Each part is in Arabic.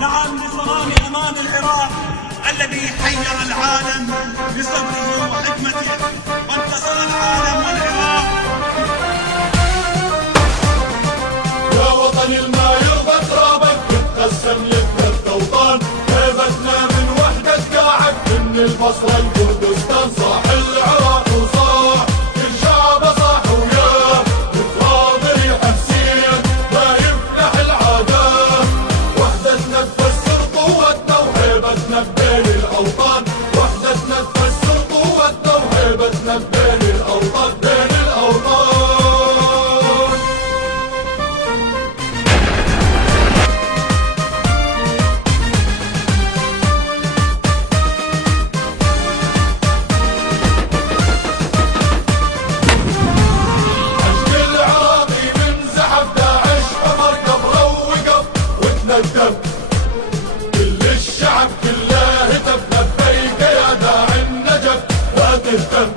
نعم لصمام أمان العراق الذي حير العالم بصبره وحكمته، وانتصر العالم والعراق. يا وطني الما يرضى ترابك تتقسم لثلاث أوطان، هيبتنا من وحدة قاعد من البصرة الكردستان. صاح العراق وصاح كل شعبه صاح وياه، نتراضي ريح حسين ما يفلح العداء. وحدتنا تفسر قوتنا وهيبتنا بين الأوطان، وحدتنا تفسر قوتنا وهيبتنا بين الأوطان، بين الأوطان. كل الشعب كله هتف لبيك يا داعي النجف لا تهتم.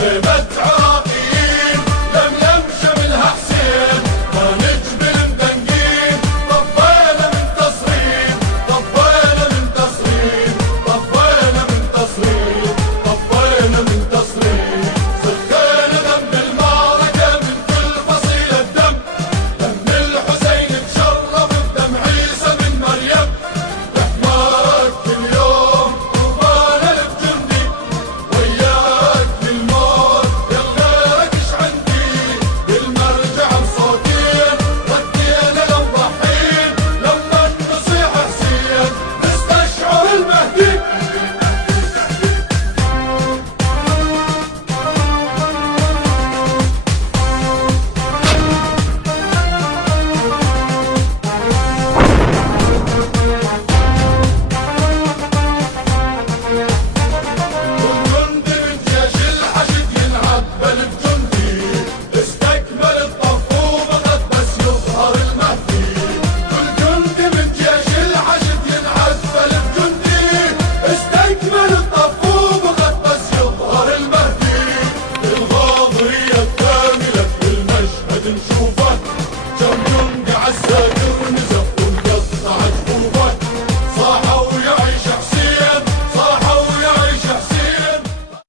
خيمة عراقيين لملم شملها حسين، ما نجبل مدنقين طفينا من تصريف، طفينا من تصريف، طفينا من تصريف، طفينا من تصريف. سخينا دم بالمعركة من كل فصيلة دم، دم الحسين تشرب بدم عيسى من مريم. لحماك كل يوم قربان الجندي، وياك للموت يا غيرك اش عندي. بالمرجع بصوتين ردينا لو ضحين، لما نصيح حسين نستشعر المهدي. والجندي من جيش الحشد ينعد بلد جندي، استكمل الطف وبغد بس يظهر المهدي. والجندي من جيش الحشد ينعد بلد جندي، استكمل الطف وبغد بس يظهر المهدي. الغاضرية الكاملة في المشهد نشوفه، كم جندي عالساتر نزف